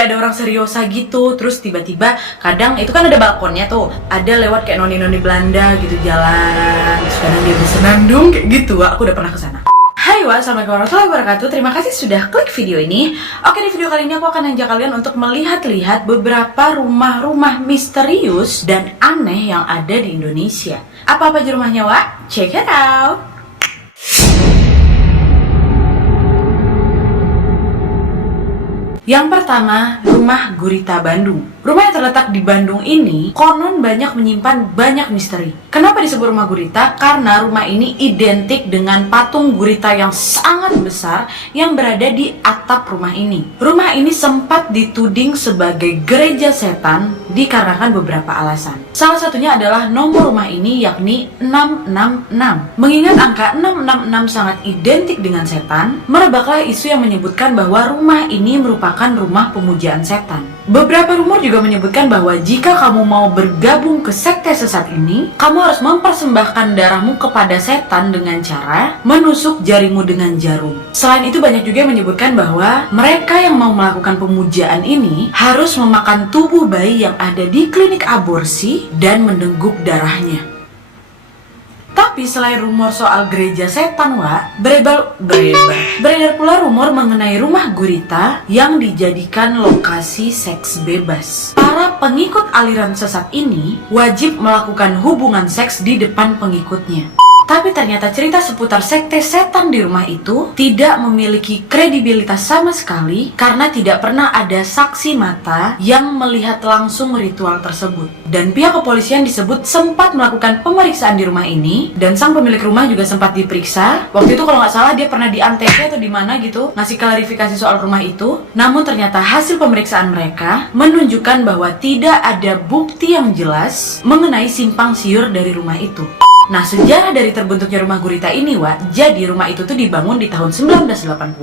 kayak ada orang seriosa gitu. Terus tiba-tiba kadang itu kan ada balkonnya tuh, ada lewat kayak noni-noni Belanda gitu jalan. Terus kadang dia bersenandung kayak gitu. Aku udah pernah kesana. Hai assalamualaikum warahmatullahi wabarakatuh. Terima kasih sudah klik video ini. Oke, di video kali ini aku akan ajak kalian untuk melihat-lihat beberapa rumah-rumah misterius dan aneh yang ada di Indonesia. Apa-apa aja rumahnya, Wak? Check it out. Yang pertama, rumah Gurita Bandung. Rumah yang terletak di Bandung ini konon banyak menyimpan banyak misteri. Kenapa disebut rumah Gurita? Karena rumah ini identik dengan patung gurita yang sangat besar yang berada di atap rumah ini. Rumah ini sempat dituding sebagai gereja setan dikarenakan beberapa alasan. Salah satunya adalah nomor rumah ini yakni 666. Mengingat angka 666 sangat identik dengan setan, merebaklah isu yang menyebutkan bahwa rumah ini merupakan rumah pemujaan setan. Beberapa rumor juga menyebutkan bahwa jika kamu mau bergabung ke sekte sesat ini, kamu harus mempersembahkan darahmu kepada setan dengan cara menusuk jarimu dengan jarum. Selain itu banyak juga yang menyebutkan bahwa mereka yang mau melakukan pemujaan ini harus memakan tubuh bayi yang ada di klinik aborsi dan mendengguk darahnya. Tapi selain rumor soal gereja setan, Wak, beredar pula rumor mengenai rumah Gurita yang dijadikan lokasi seks bebas. Para pengikut aliran sesat ini wajib melakukan hubungan seks di depan pengikutnya. Tapi ternyata cerita seputar sekte setan di rumah itu tidak memiliki kredibilitas sama sekali karena tidak pernah ada saksi mata yang melihat langsung ritual tersebut. Dan pihak kepolisian disebut sempat melakukan pemeriksaan di rumah ini dan sang pemilik rumah juga sempat diperiksa. Waktu itu kalau nggak salah dia pernah di Antv atau di mana gitu ngasih klarifikasi soal rumah itu. Namun ternyata hasil pemeriksaan mereka menunjukkan bahwa tidak ada bukti yang jelas mengenai simpang siur dari rumah itu. Nah, sejarah dari terbentuknya rumah Gurita ini, Wak, jadi rumah itu tuh dibangun di tahun 1980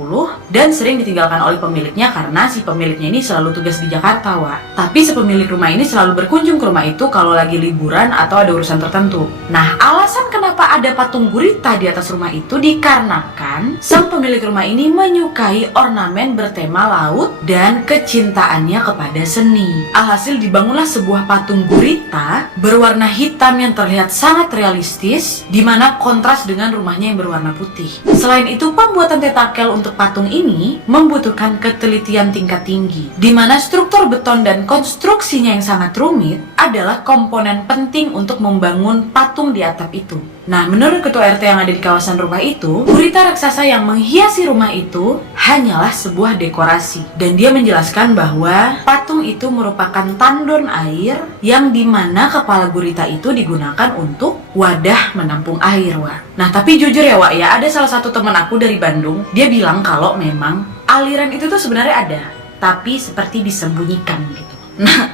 dan sering ditinggalkan oleh pemiliknya karena si pemiliknya ini selalu tugas di Jakarta, Wak. Tapi si pemilik rumah ini selalu berkunjung ke rumah itu kalau lagi liburan atau ada urusan tertentu. Nah, alasan kenapa ada patung gurita di atas rumah itu dikarenakan sang pemilik rumah ini menyukai ornamen bertema laut dan kecintaannya kepada seni. Alhasil dibangunlah sebuah patung gurita berwarna hitam yang terlihat sangat realistis, di mana kontras dengan rumahnya yang berwarna putih. Selain itu, pembuatan tentakel untuk patung ini membutuhkan ketelitian tingkat tinggi, di mana struktur beton dan konstruksinya yang sangat rumit adalah komponen penting untuk membangun patung di atap itu. Nah, menurut ketua RT yang ada di kawasan rumah itu, gurita raksasa yang menghiasi rumah itu hanyalah sebuah dekorasi. Dan dia menjelaskan bahwa patung itu merupakan tandon air yang dimana kepala gurita itu digunakan untuk wadah menampung air, Wak. Nah, tapi jujur ya, Wak, ya, ada salah satu teman aku dari Bandung, dia bilang kalau memang aliran itu tuh sebenarnya ada, tapi seperti disembunyikan gitu. Nah,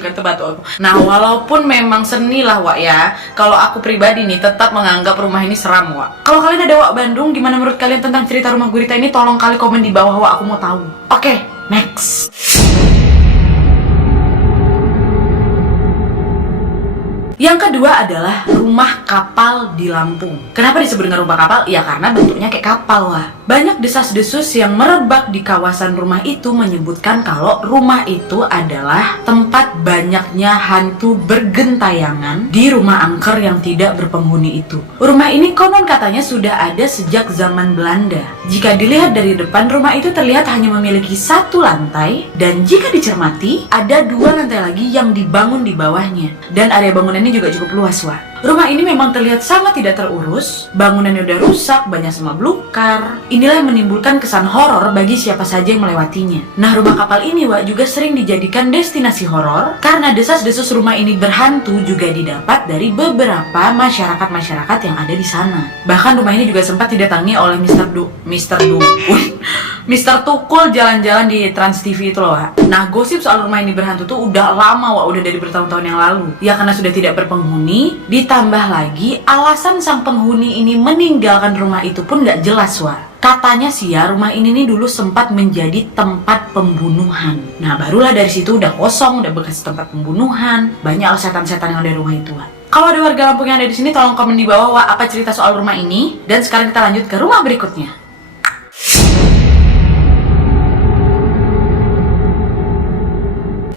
kata batu aku. Nah, walaupun memang seni lah, Wak, ya, kalau aku pribadi nih tetap menganggap rumah ini seram, Wak. Kalau kalian ada, Wak, Bandung, gimana menurut kalian tentang cerita rumah Gurita ini? Tolong kali komen di bawah, Wak, aku mau tahu. Oke, next. Yang kedua adalah rumah kapal di Lampung. Kenapa disebut dengan rumah kapal? Ya karena bentuknya kayak kapal, Wah. Banyak desas-desus yang merebak di kawasan rumah itu menyebutkan kalau rumah itu adalah tempat banyaknya hantu bergentayangan di rumah angker yang tidak berpenghuni itu. Rumah ini konon katanya sudah ada sejak zaman Belanda. Jika dilihat dari depan, rumah itu terlihat hanya memiliki satu lantai, dan jika dicermati, ada dua lantai lagi yang dibangun di bawahnya. Dan area bangunan ini juga cukup luas, Wak. Rumah ini memang terlihat sangat tidak terurus, bangunannya udah rusak, banyak semua belukar. Inilah yang menimbulkan kesan horor bagi siapa saja yang melewatinya. Nah, rumah kapal ini, Wak, juga sering dijadikan destinasi horor karena desas-desus rumah ini berhantu juga didapat dari beberapa masyarakat yang ada di sana. Bahkan rumah ini juga sempat didatangi oleh Mr. Tukul jalan-jalan di Trans TV itu loh, Wak. Nah, gosip soal rumah ini berhantu tuh udah lama, Wak, udah dari bertahun-tahun yang lalu. Ya karena sudah tidak berpenghuni, ditambah lagi alasan sang penghuni ini meninggalkan rumah itu pun gak jelas, Wak. Katanya sih ya, rumah ini nih dulu sempat menjadi tempat pembunuhan. Nah, barulah dari situ udah kosong, udah bekas tempat pembunuhan. Banyak setan-setan yang ada di rumah itu, Wak. Kalau ada warga Lampung yang ada di sini, tolong komen di bawah, Wak, apa cerita soal rumah ini. Dan sekarang kita lanjut ke rumah berikutnya.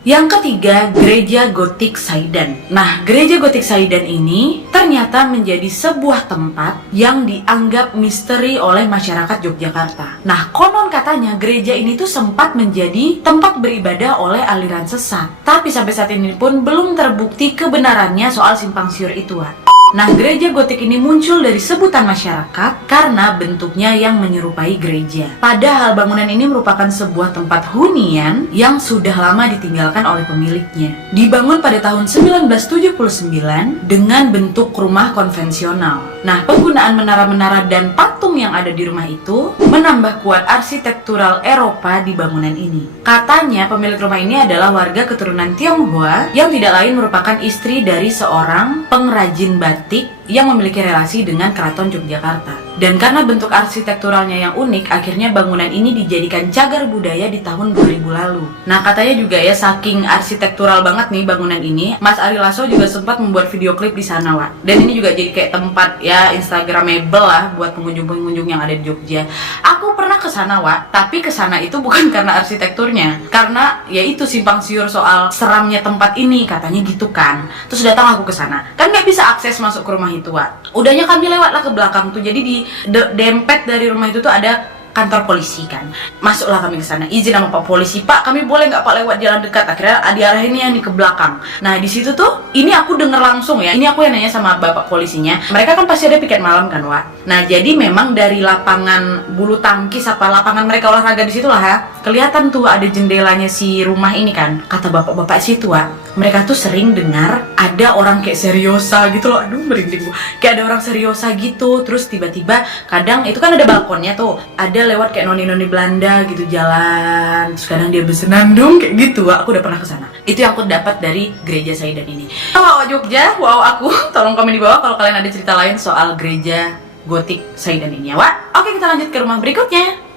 Yang ketiga, Gereja Gotik Saidan. Nah, Gereja Gotik Saidan ini ternyata menjadi sebuah tempat yang dianggap misteri oleh masyarakat Yogyakarta. Nah, konon katanya gereja ini tuh sempat menjadi tempat beribadah oleh aliran sesat. Tapi sampai saat ini pun belum terbukti kebenarannya soal simpang siur itu. Nah, gereja gotik ini muncul dari sebutan masyarakat karena bentuknya yang menyerupai gereja. Padahal bangunan ini merupakan sebuah tempat hunian yang sudah lama ditinggalkan oleh pemiliknya. Dibangun pada tahun 1979 dengan bentuk rumah konvensional. Nah, penggunaan menara-menara dan patung yang ada di rumah itu menambah kuat arsitektural Eropa di bangunan ini. Katanya pemilik rumah ini adalah warga keturunan Tionghoa yang tidak lain merupakan istri dari seorang pengrajin batik yang memiliki relasi dengan Keraton Yogyakarta. Dan karena bentuk arsitekturalnya yang unik, akhirnya bangunan ini dijadikan cagar budaya di tahun 2000 lalu. Nah, katanya juga ya, saking arsitektural banget nih bangunan ini, Mas Ari Lasso juga sempat membuat video klip di sana, Wak. Dan ini juga jadi kayak tempat ya instagramable lah buat pengunjung-pengunjung yang ada di Jogja. Aku pernah ke sana, Wak, tapi ke sana itu bukan karena arsitekturnya, karena ya itu simpang siur soal seramnya tempat ini, katanya gitu kan. Terus datang aku ke sana. Kan nggak bisa akses masuk ke rumah itu, Wak. Udahnya kami lewatlah ke belakang tuh. Jadi di dempet dari rumah itu tuh ada kantor polisi kan. Masuklah kami ke sana. Izin sama Pak polisi, "Pak, kami boleh nggak Pak lewat jalan dekat?" Akhirnya diarahin yang ke belakang. Nah, di situ tuh ini aku denger langsung ya. Ini aku yang nanya sama Bapak polisinya. Mereka kan pasti ada piket malam kan, Wak. Nah, jadi memang dari lapangan bulu tangkis apa lapangan mereka olahraga di situ lah ya. Kelihatan tuh ada jendelanya si rumah ini kan. Kata bapak-bapak situ, Wak, mereka tuh sering dengar ada orang kayak seriosa gitu loh. Aduh, merinding gua. Kayak ada orang seriosa gitu. Terus tiba-tiba kadang itu kan ada balkonnya tuh. Ada lewat kayak noni-noni Belanda gitu jalan. Terus kadang dia bersenandung kayak gitu. Wah, aku udah pernah ke sana. Itu yang aku dapat dari Gereja Saidan ini. Wow, Jogja, wow aku. Tolong komen di bawah kalau kalian ada cerita lain soal Gereja Gotik Saidan ini ya, Wak. Oke, kita lanjut ke rumah berikutnya.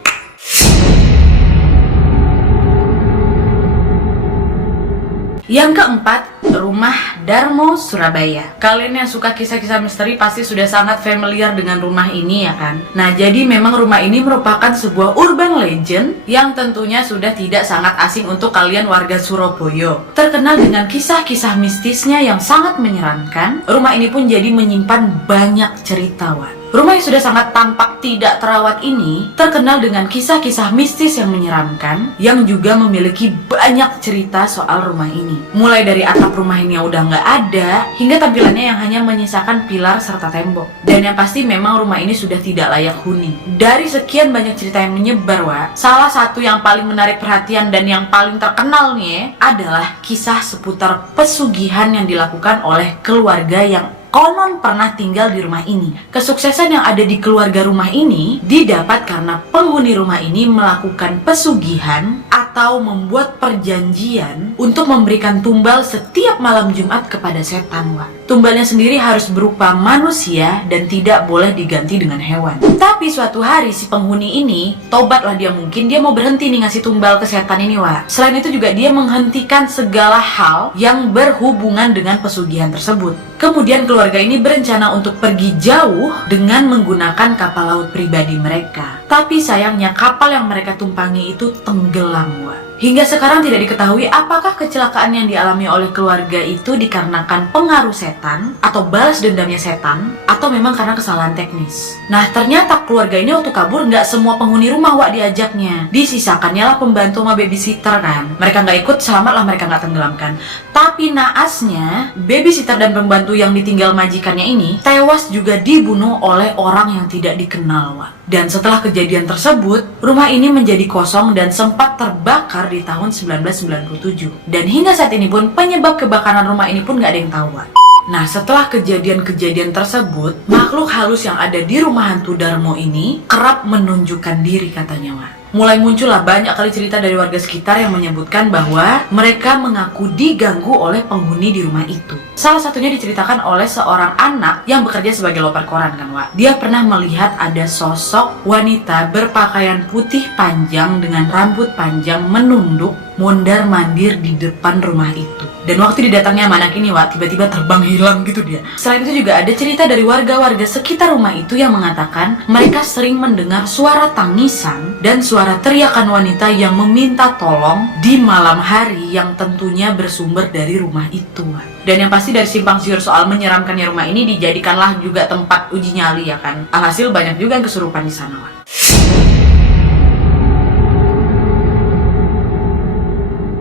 Yang keempat, Rumah Darmo Surabaya. Kalian yang suka kisah-kisah misteri pasti sudah sangat familiar dengan rumah ini ya kan. Nah, jadi memang rumah ini merupakan sebuah urban legend yang tentunya sudah tidak sangat asing untuk kalian warga Surabaya. Terkenal dengan kisah-kisah mistisnya yang sangat menyeramkan, rumah ini pun jadi menyimpan banyak cerita, Wak. Rumah yang sudah sangat tampak tidak terawat ini terkenal dengan kisah-kisah mistis yang menyeramkan yang juga memiliki banyak cerita soal rumah ini. Mulai dari atap rumah ini yang udah nggak ada hingga tampilannya yang hanya menyisakan pilar serta tembok. Dan yang pasti memang rumah ini sudah tidak layak huni. Dari sekian banyak cerita yang menyebar, Wak, salah satu yang paling menarik perhatian dan yang paling terkenal nih adalah kisah seputar pesugihan yang dilakukan oleh keluarga yang konon pernah tinggal di rumah ini. Kesuksesan yang ada di keluarga rumah ini didapat karena penghuni rumah ini melakukan pesugihan atau membuat perjanjian untuk memberikan tumbal setiap malam Jumat kepada setan, Wak. Tumbalnya sendiri harus berupa manusia dan tidak boleh diganti dengan hewan. Tapi suatu hari si penghuni ini, tobatlah dia, mungkin dia mau berhenti nih ngasih tumbal ke setan ini, Wak. Selain itu juga dia menghentikan segala hal yang berhubungan dengan pesugihan tersebut. Kemudian keluarga ini berencana untuk pergi jauh dengan menggunakan kapal laut pribadi mereka. Tapi sayangnya kapal yang mereka tumpangi itu tenggelam, Wak. Hingga sekarang tidak diketahui apakah kecelakaan yang dialami oleh keluarga itu dikarenakan pengaruh setan atau balas dendamnya setan atau memang karena kesalahan teknis. Nah, ternyata keluarga ini waktu kabur nggak semua penghuni rumah, Wak, diajaknya. Disisakannya lah pembantu sama babysitter kan. Mereka nggak ikut, selamatlah mereka nggak tenggelamkan. Tapi naasnya, babysitter dan pembantu yang ditinggal majikannya ini tewas juga dibunuh oleh orang yang tidak dikenal, Wak. Dan setelah kejadian tersebut, rumah ini menjadi kosong dan sempat terbakar di tahun 1997. Dan hingga saat ini pun penyebab kebakaran rumah ini pun nggak ada yang tahu, Wak. Nah, setelah kejadian-kejadian tersebut, makhluk halus yang ada di rumah hantu Darmo ini kerap menunjukkan diri, katanya, Wak. Mulai muncullah banyak kali cerita dari warga sekitar yang menyebutkan bahwa mereka mengaku diganggu oleh penghuni di rumah itu. Salah satunya diceritakan oleh seorang anak yang bekerja sebagai loper koran kan, Wak. Dia pernah melihat ada sosok wanita berpakaian putih panjang dengan rambut panjang menunduk mondar-mandir di depan rumah itu. Dan waktu didatangnya sama anak ini, Wak, tiba-tiba terbang hilang gitu dia. Selain itu juga ada cerita dari warga-warga sekitar rumah itu yang mengatakan mereka sering mendengar suara tangisan dan suara teriakan wanita yang meminta tolong di malam hari yang tentunya bersumber dari rumah itu, Wak. Dan yang pasti dari simpang siur soal menyeramkannya rumah ini dijadikanlah juga tempat uji nyali ya kan. Alhasil banyak juga yang kesurupan di sana, Wak.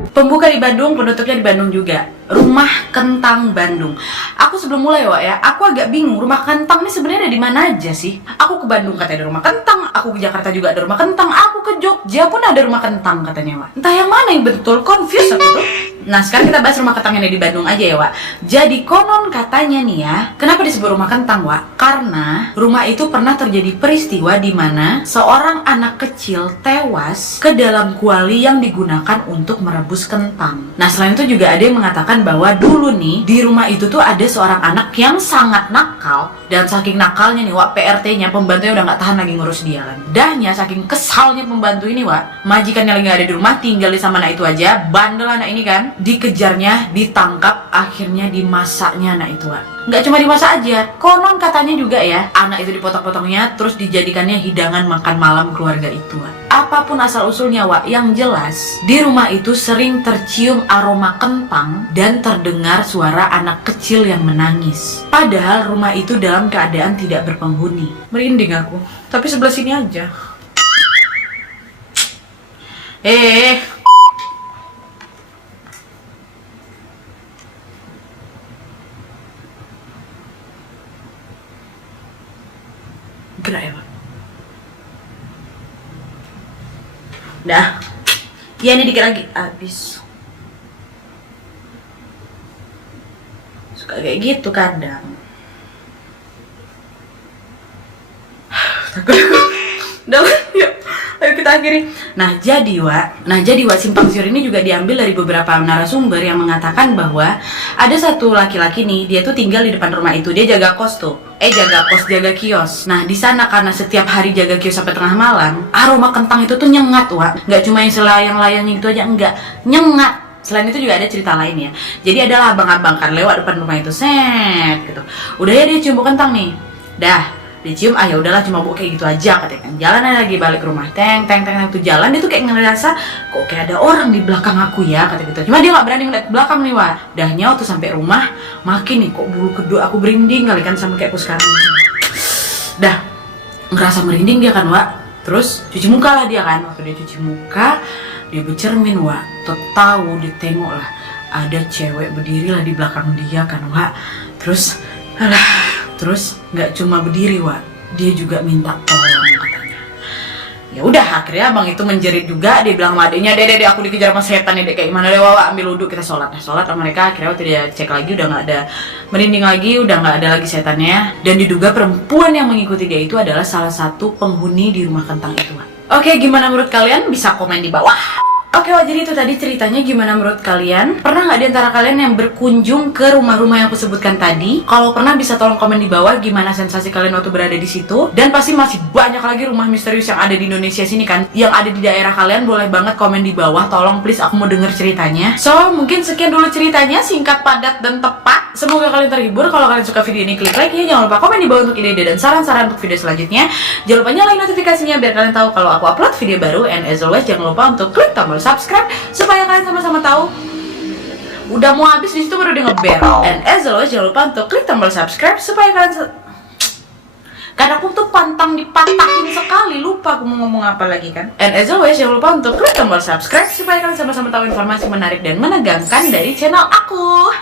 Pembuka di Bandung, penutupnya di Bandung juga. Rumah Kentang Bandung. Aku sebelum mulai, Wak, ya, aku agak bingung. Rumah Kentang ini sebenarnya ada di mana aja sih? Aku ke Bandung katanya ada rumah kentang, aku ke Jakarta juga ada rumah kentang, aku ke Jogja pun ada rumah kentang katanya, Wak. Entah yang mana yang betul, confused aku tuh. Nah, sekarang kita bahas rumah kentang yang ada di Bandung aja ya, Wak. Jadi konon katanya nih ya, kenapa disebut rumah kentang, Wak? Karena rumah itu pernah terjadi peristiwa di mana seorang anak kecil tewas ke dalam kuali yang digunakan untuk merebus kentang. Nah, selain itu juga ada yang mengatakan bahwa dulu nih di rumah itu tuh ada seorang anak yang sangat nakal, dan saking nakalnya nih, Wak, PRT-nya, pembantunya udah nggak tahan lagi ngurus dia kan. Dahnya saking kesalnya pembantu ini, Wak, majikannya lagi nggak ada di rumah, tinggal di sama anak itu aja, bandel anak ini kan, dikejarnya, ditangkap, akhirnya dimasaknya anak itu, Wak. Nggak cuma dimasak aja, konon katanya juga ya, anak itu dipotong-potongnya terus dijadikannya hidangan makan malam keluarga itu, Wak. Apapun asal-usulnya, Wak, yang jelas di rumah itu sering tercium aroma kentang dan terdengar suara anak kecil yang menangis. Padahal rumah itu dalam keadaan tidak berpenghuni. Merinding aku, tapi sebelah sini aja. Gerak ya, Pak. Dah. Ya, ini dikit lagi habis. Suka kayak gitu kadang. Takut. Udah, yuk. Ayo kita akhiri. Nah jadi Wak, simpang siur ini juga diambil dari beberapa narasumber yang mengatakan bahwa ada satu laki-laki nih, dia tuh tinggal di depan rumah itu, dia jaga kos tuh. Jaga kios. Nah, di sana karena setiap hari jaga kios sampai tengah malam, aroma kentang itu tuh nyengat, Wak. Nggak cuma yang selayang-layangnya itu aja, enggak, nyengat. Selain itu juga ada cerita lain ya. Jadi adalah abang-abang kan lewat depan rumah itu, set gitu. Udah ya dia cium bau kentang nih. Dah, dicium, ya udahlah cuma bau kayak gitu aja katanya kan. Jalan lagi balik ke rumah, teng tuh jalan, dia tuh kayak ngerasa kok kayak ada orang di belakang aku ya kata gitu. Cuma dia nggak berani ngeliat belakang nih, Wak. Dahnya waktu sampai rumah makin nih kok bulu kedua aku berinding kali kan, sama kayak aku sekarang. Dah ngerasa merinding dia kan, Wak. Terus cuci muka lah dia kan. Waktu dia cuci muka, dia bercermin, Wak. Tahu ditengok lah ada cewek berdiri lah di belakang dia kan, Wak. Terus nggak cuma berdiri, Wak, dia juga minta tolong katanya. Ya udah akhirnya abang itu menjerit juga, dia bilang sama adeknya, dek aku dikejar sama setan nih, dek kayak gimana deh, Wak, ambil wudhu kita sholat. Nah sholat sama mereka, akhirnya waktu dia cek lagi udah nggak ada, merinding lagi, udah nggak ada lagi setannya, dan diduga perempuan yang mengikuti dia itu adalah salah satu penghuni di rumah kentang itu, Wak. Oke, gimana menurut kalian? Bisa komen di bawah. Oke, Wak, jadi itu tadi ceritanya. Gimana menurut kalian? Pernah nggak di antara kalian yang berkunjung ke rumah-rumah yang aku sebutkan tadi? Kalau pernah bisa tolong komen di bawah gimana sensasi kalian waktu berada di situ. Dan pasti masih banyak lagi rumah misterius yang ada di Indonesia sini kan, yang ada di daerah kalian. Boleh banget komen di bawah, tolong please, aku mau denger ceritanya. So, mungkin sekian dulu ceritanya, singkat, padat, dan tepat. Semoga kalian terhibur. Kalau kalian suka video ini, klik like ya. Jangan lupa komen di bawah untuk ide-ide dan saran-saran untuk video selanjutnya. Jangan lupa nyalain notifikasinya biar kalian tahu kalau aku upload video baru. And as always, jangan lupa untuk klik tombol subscribe supaya kalian sama-sama tahu. Udah mau habis di situ baru dia ngebel. And as always, jangan lupa untuk klik tombol subscribe supaya kalian karena aku tuh pantang dipatahin sekali, lupa aku mau ngomong apa lagi kan. And as always, jangan lupa untuk klik tombol subscribe supaya kalian sama-sama tahu informasi menarik dan menegangkan dari channel aku.